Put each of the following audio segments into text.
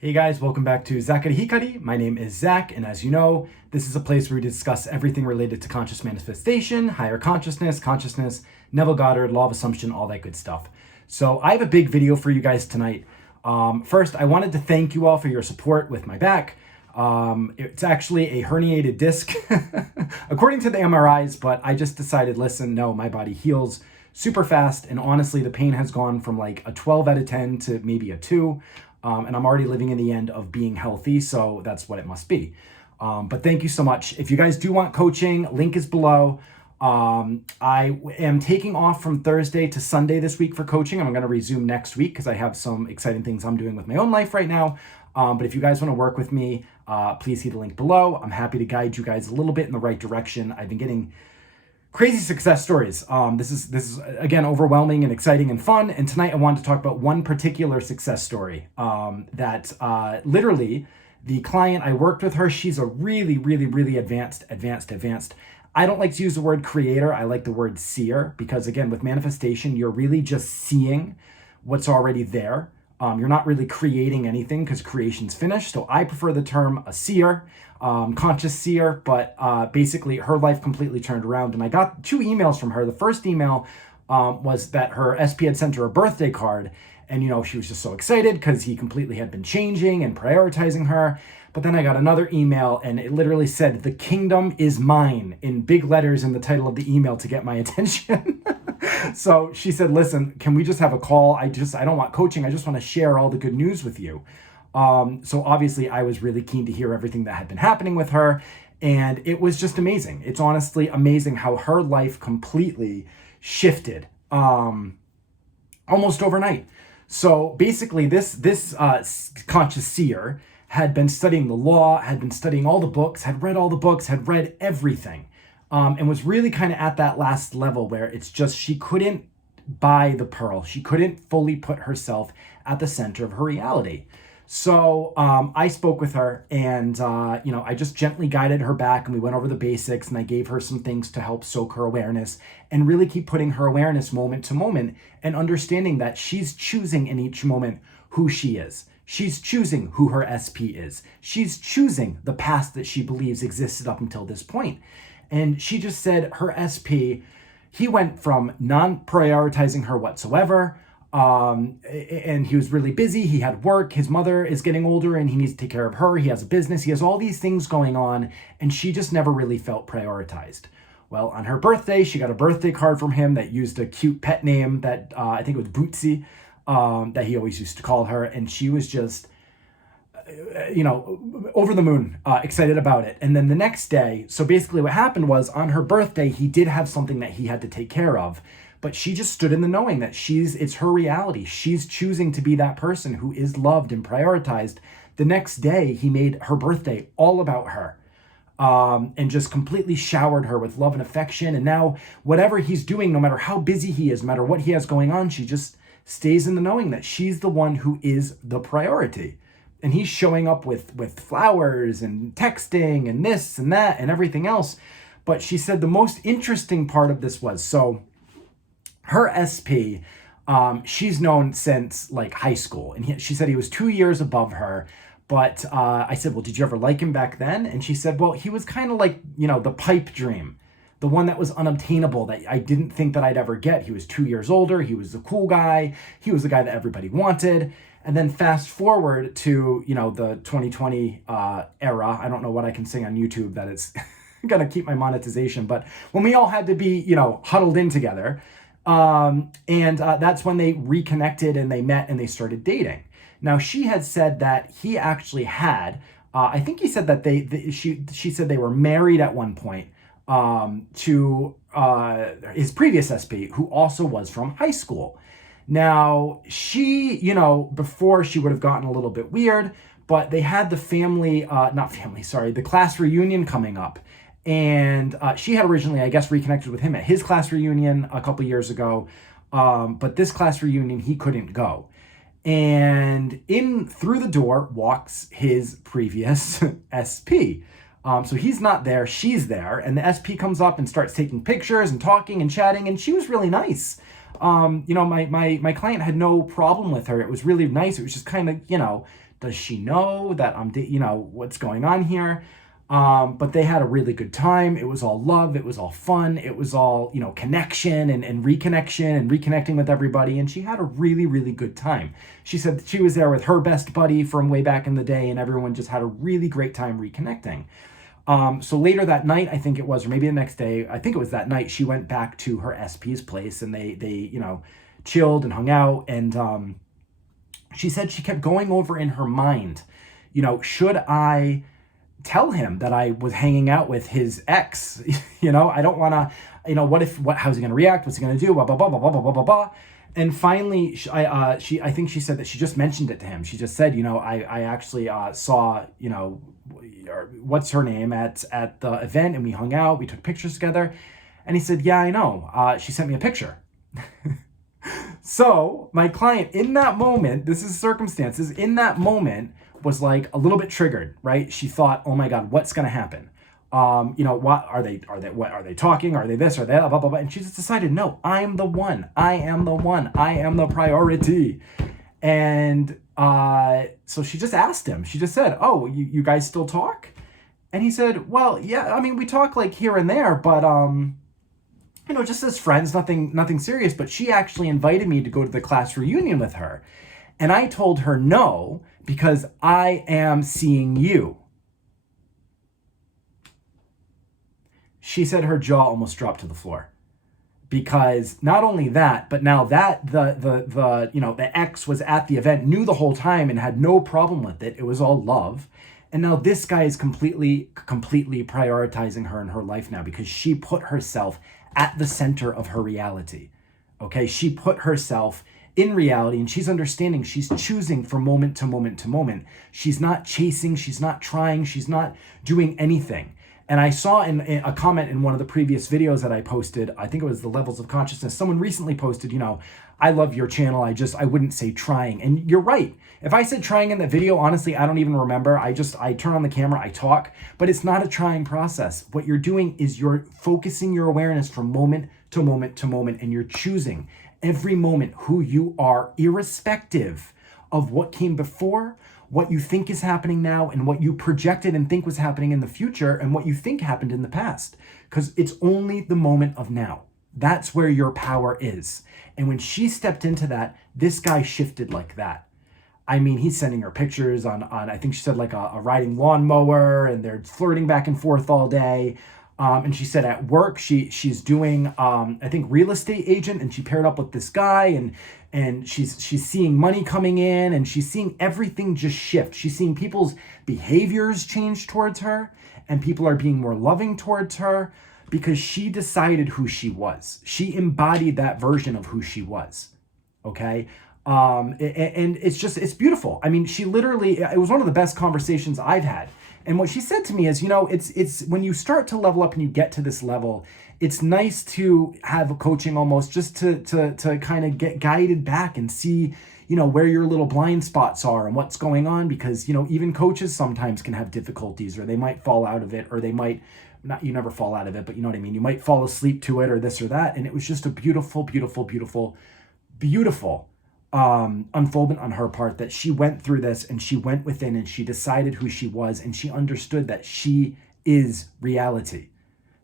Hey guys, welcome back to Zakari Hikari. My name is Zach, and as you know, this is a place where we discuss everything related to conscious manifestation, higher consciousness, Neville Goddard, law of assumption, all that good stuff. So I have a big video for you guys tonight. First, I wanted to thank you all for your support with my back. It's actually a herniated disc, according to the MRIs, but I just decided, listen, no, my body heals super fast, and honestly, the pain has gone from like a 12 out of 10 to maybe a 2. And I'm already living in the end of being healthy, so that's what it must be. But thank you so much. If you guys do want coaching, link is below. I am taking off from Thursday to Sunday this week for coaching. I'm going to resume next week because I have some exciting things I'm doing with my own life right now. But if you guys want to work with me, please see the link below. I'm happy to guide you guys a little bit in the right direction. I've been getting crazy success stories. This is again overwhelming and exciting and fun. And tonight I wanted to talk about one particular success story that literally the client I worked with her. She's a really advanced. I don't like to use the word creator. I like the word seer because again, with manifestation, you're really just seeing what's already there. You're not really creating anything because creation's finished. So I prefer the term a seer, conscious seer, but basically her life completely turned around. And I got 2 emails from her. The first email was that her SP had sent her a birthday card. And, you know, she was just so excited because he completely had been changing and prioritizing her. But then I got another email and it literally said, "The kingdom is mine," in big letters in the title of the email to get my attention. So she said, listen, can we just have a call? I don't want coaching. I just want to share all the good news with you. So obviously I was really keen to hear everything that had been happening with her. And it was just amazing. It's honestly amazing how her life completely shifted almost overnight. So basically this conscious seer had been studying the law, had been studying all the books, had read all the books, had read everything. And was really kind of at that last level where it's just she couldn't buy the pearl. She couldn't fully put herself at the center of her reality. So I spoke with her and, I just gently guided her back and we went over the basics and I gave her some things to help soak her awareness and really keep putting her awareness moment to moment and understanding that she's choosing in each moment who she is. She's choosing who her SP is. She's choosing the past that she believes existed up until this point. And she just said her SP, he went from non-prioritizing her whatsoever, and he was really busy. He had work. His mother is getting older and he needs to take care of her. He has a business. He has all these things going on, and she just never really felt prioritized. Well, on her birthday, she got a birthday card from him that used a cute pet name that I think it was Bootsy, that he always used to call her. And she was just, over the moon, excited about it. And then the next day, so basically what happened was on her birthday, he did have something that he had to take care of, but she just stood in the knowing that it's her reality. She's choosing to be that person who is loved and prioritized. The next day, he made her birthday all about her. And just completely showered her with love and affection. And now whatever he's doing, no matter how busy he is, no matter what he has going on, she just stays in the knowing that she's the one who is the priority. And he's showing up with flowers and texting and this and that and everything else. But she said the most interesting part of this was, so her SP, she's known since like high school. And she said he was 2 years above her. But I said, well, did you ever like him back then? And she said, well, he was kind of like, the pipe dream, the one that was unobtainable, that I didn't think that I'd ever get. He was 2 years older. He was the cool guy. He was the guy that everybody wanted. And then fast forward to, the 2020 era. I don't know what I can say on YouTube that it's going to keep my monetization. But when we all had to be, huddled in together. And that's when they reconnected and they met and they started dating. Now, she had said that he actually had, I think he said that she said they were married at one point to his previous SP, who also was from high school. Now, she, before she would have gotten a little bit weird, but they had the class reunion coming up. And she had originally, I guess, reconnected with him at his class reunion a couple years ago. But this class reunion, he couldn't go. And through the door walks his previous SP. So he's not there, she's there, and the SP comes up and starts taking pictures and talking and chatting, and she was really nice. My client had no problem with her. It was really nice. It was just kind of, Does she know that what's going on here? But they had a really good time. It was all love. It was all fun. It was all, connection and reconnection and reconnecting with everybody. And she had a really, really good time. She said that she was there with her best buddy from way back in the day, and everyone just had a really great time reconnecting. So later that night, I think it was, or maybe the next day, I think it was that night, she went back to her SP's place, and they chilled and hung out. And she said she kept going over in her mind, should I tell him that I was hanging out with his ex? I don't want to, how's he going to react? What's he going to do? Blah, blah, blah, blah, blah, blah, blah, blah. And finally, I think she said that she just mentioned it to him. She just said, I actually saw, what's her name at the event, and we hung out, we took pictures together. And he said, yeah, I know. She sent me a picture. So my client in that moment, this is circumstances, in that moment was like a little bit triggered, right? She thought, oh my God, what's going to happen? What are they talking? Are they this? Are they that? Blah, blah, blah. And she just decided, no, I am the one. I am the priority. And so she just asked him. She just said, oh, you guys still talk? And he said, well, yeah, I mean, we talk like here and there, but just as friends, nothing serious. But she actually invited me to go to the class reunion with her. And I told her no, because I am seeing you. She said her jaw almost dropped to the floor, because not only that, but now that the ex was at the event, knew the whole time and had no problem with it. It was all love. And now this guy is completely prioritizing her in her life now, because she put herself at the center of her reality. Okay. She put herself in reality, and she's understanding, she's choosing from moment to moment to moment. She's not chasing, she's not trying, she's not doing anything. And I saw in a comment in one of the previous videos that I posted, I think it was the levels of consciousness, someone recently posted, I love your channel, I wouldn't say trying. And you're right. If I said trying in the video, honestly, I don't even remember. I turn on the camera, I talk, but it's not a trying process. What you're doing is you're focusing your awareness from moment to moment to moment, and you're choosing every moment who you are, irrespective of what came before, what you think is happening now, and what you projected and think was happening in the future, and what you think happened in the past. Because it's only the moment of now. That's where your power is. And when she stepped into that, this guy shifted like that. I mean, he's sending her pictures on I think she said like a riding lawnmower, and they're flirting back and forth all day. And she said at work, she's doing, I think, real estate agent, and she paired up with this guy, and she's seeing money coming in, and she's seeing everything just shift. She's seeing people's behaviors change towards her, and people are being more loving towards her, because she decided who she was. She embodied that version of who she was. Okay. And it's beautiful. I mean, she literally, it was one of the best conversations I've had. And what she said to me is, it's when you start to level up and you get to this level, it's nice to have a coaching almost just to kind of get guided back and see, where your little blind spots are and what's going on, because, even coaches sometimes can have difficulties, or they might fall out of it, or they might not, you never fall out of it, but you know what I mean? You might fall asleep to it, or this or that. And it was just a beautiful, beautiful, beautiful, beautiful unfoldment on her part, that she went through this, and she went within, and she decided who she was, and she understood that she is reality.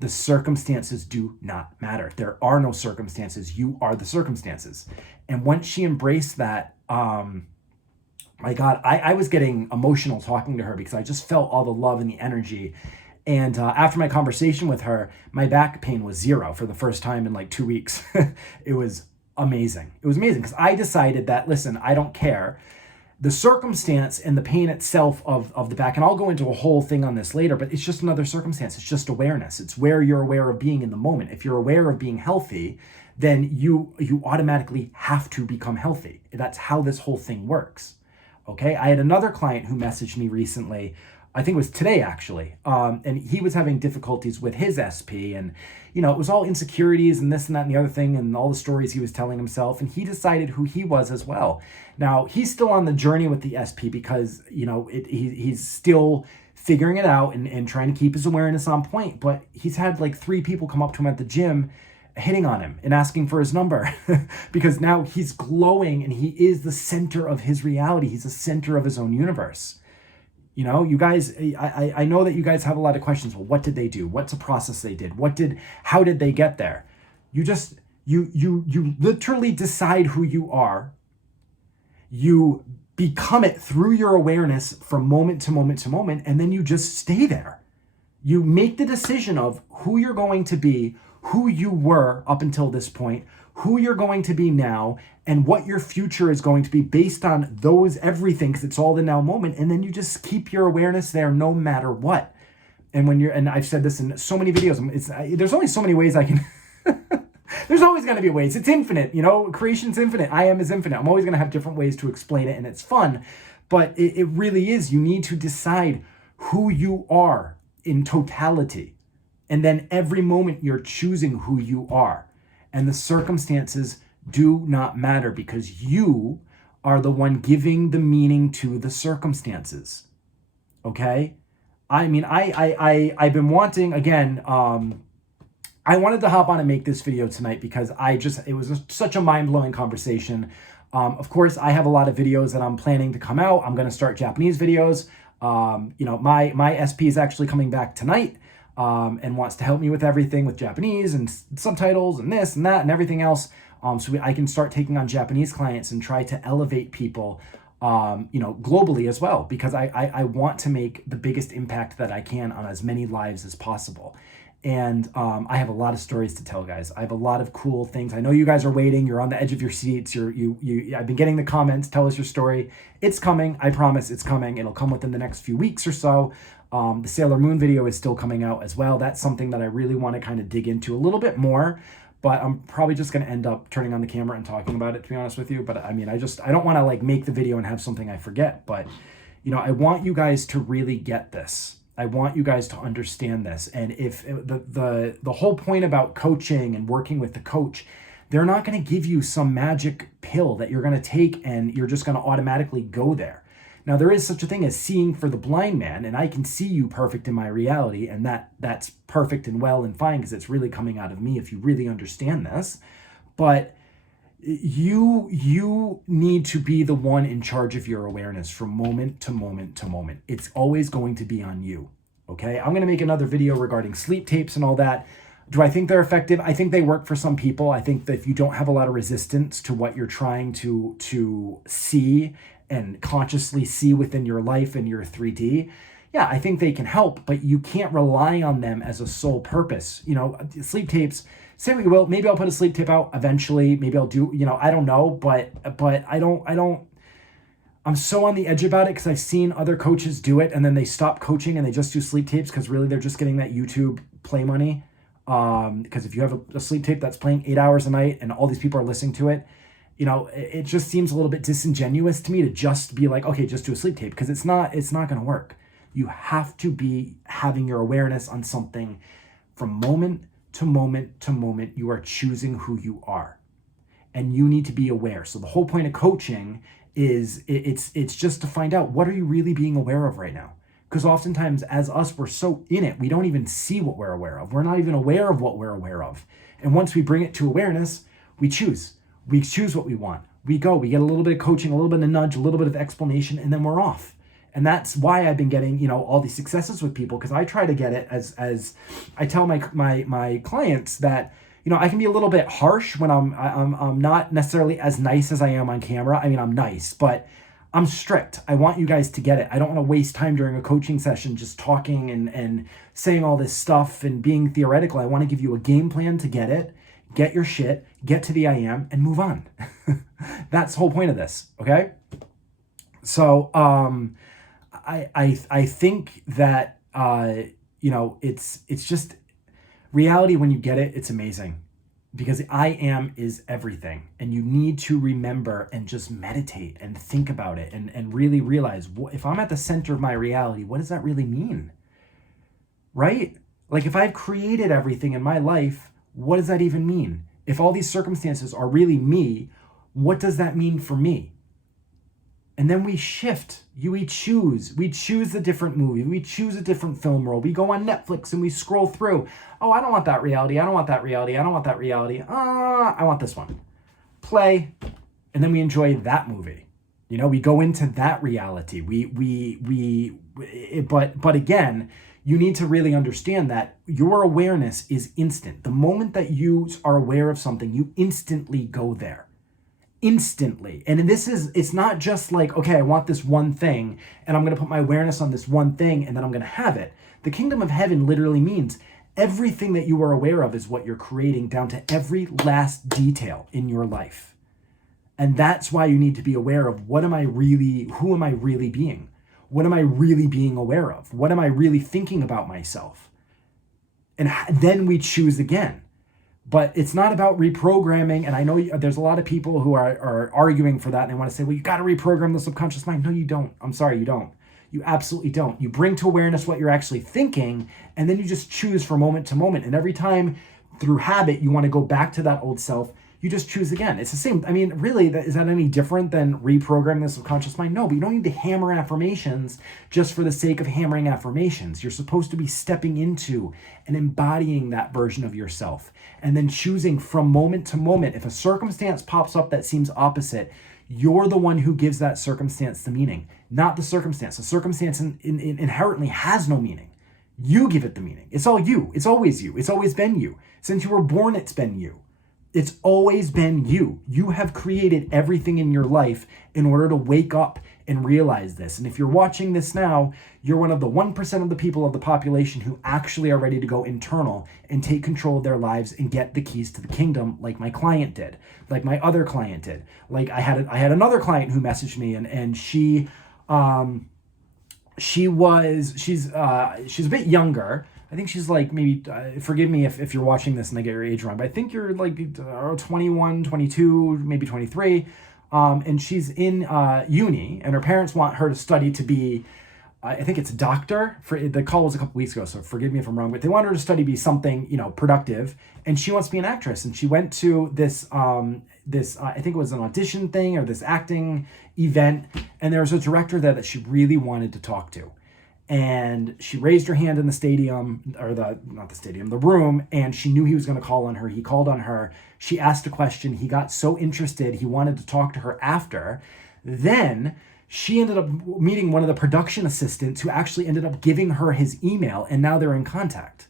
The circumstances do not matter. There are no circumstances. You are the circumstances. And once she embraced that, my God, I was getting emotional talking to her, because I just felt all the love and the energy. And after my conversation with her, my back pain was 0 for the first time in like 2 weeks. It was amazing. It was amazing, because I decided that, listen, I don't care. The circumstance and the pain itself of the back, and I'll go into a whole thing on this later, but it's just another circumstance. It's just awareness. It's where you're aware of being in the moment. If you're aware of being healthy, then you automatically have to become healthy. That's how this whole thing works. Okay. I had another client who messaged me recently, I think it was today actually. And he was having difficulties with his SP, and, it was all insecurities and this and that and the other thing, and all the stories he was telling himself, and he decided who he was as well. Now he's still on the journey with the SP, because, he's still figuring it out and trying to keep his awareness on point, but he's had like 3 people come up to him at the gym hitting on him and asking for his number because now he's glowing and he is the center of his reality. He's the center of his own universe. You know, you guys, I know that you guys have a lot of questions. Well, what did they do? What's a process they did? How did they get there? You literally decide who you are. You become it through your awareness from moment to moment to moment, and then you just stay there. You make the decision of who you're going to be, who you were up until this point, who you're going to be now, and what your future is going to be based on those everything, because it's all the now moment. And then you just keep your awareness there no matter what. And I've said this in so many videos, there's only so many ways I can, there's always going to be ways. It's infinite, you know, creation's infinite. I am is infinite. I'm always going to have different ways to explain it, and it's fun. But it really is, you need to decide who you are in totality. And then every moment you're choosing who you are. And the circumstances do not matter because you are the one giving the meaning to the circumstances. Okay? I mean, I've been wanting, again, I wanted to hop on and make this video tonight because it was such a mind-blowing conversation. Of course, I have a lot of videos that I'm planning to come out. I'm going to start Japanese videos. You know, my SP is actually coming back tonight. And wants to help me with everything with Japanese and subtitles and this and that and everything else. So I can start taking on Japanese clients and try to elevate people, you know, globally as well, because I want to make the biggest impact that I can on as many lives as possible. And I have a lot of stories to tell, guys. I have a lot of cool things. I know you guys are waiting. You're on the edge of your seats. I've been getting the comments. Tell us your story. It's coming. I promise it's coming. It'll come within the next few weeks or so. The Sailor Moon video is still coming out as well. That's something that I really want to kind of dig into a little bit more, but I'm probably just going to end up turning on the camera and talking about it, to be honest with you. But I mean, I don't want to like make the video and have something I forget, but you know, I want you guys to really get this. I want you guys to understand this. And if the whole point about coaching and working with the coach, they're not going to give you some magic pill that you're going to take and you're just going to automatically go there. Now, there is such a thing as seeing for the blind man, and I can see you perfect in my reality, and that's perfect and well and fine because it's really coming out of me if you really understand this. But you need to be the one in charge of your awareness from moment to moment to moment. It's always going to be on you, okay? I'm going to make another video regarding sleep tapes and all that. Do I think they're effective? I think they work for some people. I think that if you don't have a lot of resistance to what you're trying to see and consciously see within your life and your 3D, yeah, I think they can help, but you can't rely on them as a sole purpose. You know, sleep tapes, say what you will, maybe I'll put a sleep tape out eventually, maybe I'll do, you know, I don't know, but I'm so on the edge about it because I've seen other coaches do it and then they stop coaching and they just do sleep tapes because really they're just getting that YouTube play money. Because if you have a sleep tape that's playing 8 hours a night and all these people are listening to it, you know, it just seems a little bit disingenuous to me to just be like, okay, just do a sleep tape, because it's not going to work. You have to be having your awareness on something from moment to moment to moment. You are choosing who you are, and you need to be aware. So the whole point of coaching is it's just to find out, what are you really being aware of right now? Because oftentimes as us, we're so in it, we don't even see what we're aware of. We're not even aware of what we're aware of. And once we bring it to awareness, we choose. We choose what we want. We go, we get a little bit of coaching, a little bit of nudge, a little bit of explanation, and then we're off. And that's why I've been getting, you know, all these successes with people, because I try to get it as I tell my clients that, you know, I can be a little bit harsh when I'm not necessarily as nice as I am on camera. I mean, I'm nice, but I'm strict. I want you guys to get it. I don't want to waste time during a coaching session just talking and saying all this stuff and being theoretical. I want to give you a game plan to get it, get your shit, get to the I am, and move on. That's the whole point of this, okay? So I think that you know, it's just reality. When you get it, it's amazing, because I am is everything, and you need to remember and just meditate and think about it and really realize, if I'm at the center of my reality, what does that really mean? Right? Like, if I've created everything in my life, what does that even mean? If all these circumstances are really me, what does that mean for me? And then we shift. We choose the different movie. We choose a different film role. We go on Netflix and we scroll through. Oh, I don't want that reality. I don't want that reality. I don't want that reality. I want this one. Play. And then we enjoy that movie. You know, we go into that reality. But again, you need to really understand that your awareness is instant. The moment that you are aware of something, you instantly go there. Instantly. And it's not just like, okay, I want this one thing and I'm going to put my awareness on this one thing and then I'm going to have it. The kingdom of heaven literally means everything that you are aware of is what you're creating, down to every last detail in your life. And that's why you need to be aware of who am I really being? What am I really being aware of? What am I really thinking about myself? And then we choose again. But it's not about reprogramming. And I know there's a lot of people who are arguing for that. And they want to say, well, you got to reprogram the subconscious mind. No, you don't. I'm sorry, you don't. You absolutely don't. You bring to awareness what you're actually thinking, and then you just choose from moment to moment. And every time through habit, you want to go back to that old self, you just choose again. It's the same. I mean, really, is that any different than reprogramming the subconscious mind? No, but you don't need to hammer affirmations just for the sake of hammering affirmations. You're supposed to be stepping into and embodying that version of yourself, and then choosing from moment to moment. If a circumstance pops up that seems opposite, you're the one who gives that circumstance the meaning, not the circumstance. The circumstance inherently has no meaning. You give it the meaning. It's all you. It's always you. It's always been you. Since you were born, it's been you. It's always been you. You have created everything in your life in order to wake up and realize this. And if you're watching this now, you're one of the 1% of the people of the population who actually are ready to go internal and take control of their lives and get the keys to the kingdom, like my client did, like my other client did. Like I had another client who messaged me, and she's a bit younger. I think she's like maybe, forgive me if you're watching this and I get your age wrong, but I think you're like 21, 22, maybe 23. And she's in uni, and her parents want her to study to be, I think it's a doctor. The call was a couple weeks ago, so forgive me if I'm wrong, but they want her to study to be something, productive. And she wants to be an actress. And she went to this, I think it was an audition thing or this acting event. And there was a director there that she really wanted to talk to. And she raised her hand in the stadium, or the room, and she knew he was going to call on her. He called on her. She asked a question. He got so interested, he wanted to talk to her after. Then she ended up meeting one of the production assistants who actually ended up giving her his email, and now they're in contact.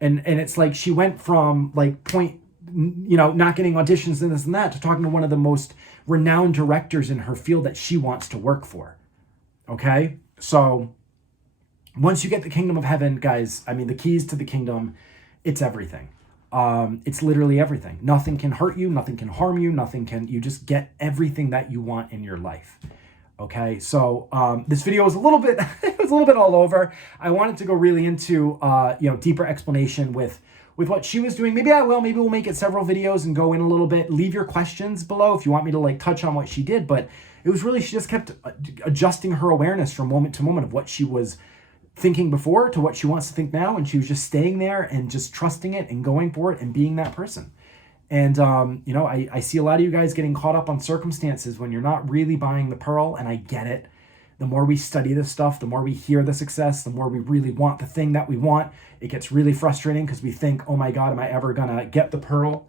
And it's like she went from like not getting auditions and this and that to talking to one of the most renowned directors in her field that she wants to work for. Okay? So once you get the kingdom of heaven, guys, I mean, the keys to the kingdom, it's everything. It's literally everything. Nothing can hurt you. Nothing can harm you. You just get everything that you want in your life. Okay. So, this video was a little bit, it was a little bit all over. I wanted to go really into, deeper explanation with what she was doing. Maybe we'll make it several videos and go in a little bit. Leave your questions below if you want me to like touch on what she did, but it was really, she just kept adjusting her awareness from moment to moment of what she was thinking before to what she wants to think now, and she was just staying there and just trusting it and going for it and being that person. And I see a lot of you guys getting caught up on circumstances when you're not really buying the pearl, and I get it. The more we study this stuff, the more we hear the success, the more we really want the thing that we want. It gets really frustrating because we think, oh my God, am I ever gonna get the pearl?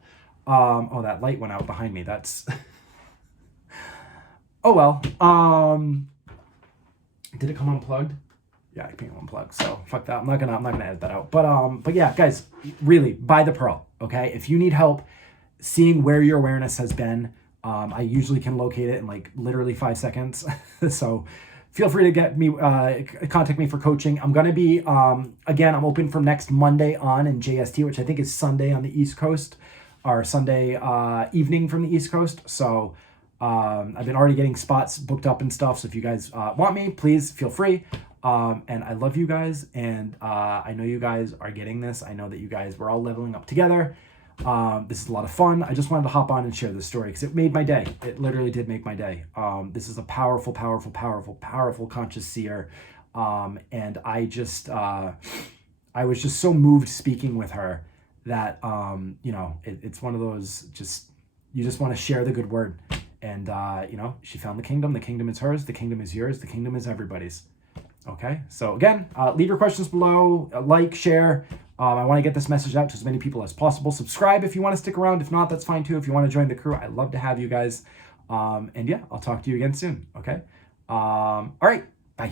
Oh, that light went out behind me. That's oh well. Did it come unplugged? Yeah, I can't unplug, so fuck that. I'm not gonna edit that out. But yeah, guys, really buy the pearl. Okay, if you need help seeing where your awareness has been, I usually can locate it in like literally 5 seconds. So feel free to get me, contact me for coaching. I'm gonna be again, I'm open from next Monday on in JST, which I think is Sunday on the East Coast, or Sunday evening from the East Coast. So I've been already getting spots booked up and stuff. So if you guys want me, please feel free. And I love you guys, and I know you guys are getting this. I know that you guys, we're all leveling up together. This is a lot of fun. I just wanted to hop on and share this story because it made my day. It literally did make my day. This is a powerful, powerful, powerful, powerful conscious seer. And I was just so moved speaking with her that, it's one of those, you just want to share the good word. And, she found the kingdom. The kingdom is hers. The kingdom is yours. The kingdom is everybody's. Okay, so again, leave your questions below, like, share. I want to get this message out to as many people as possible. Subscribe if you want to stick around. If not, that's fine too. If you want to join the crew, I'd love to have you guys. And yeah, I'll talk to you again soon. Okay. All right. Bye.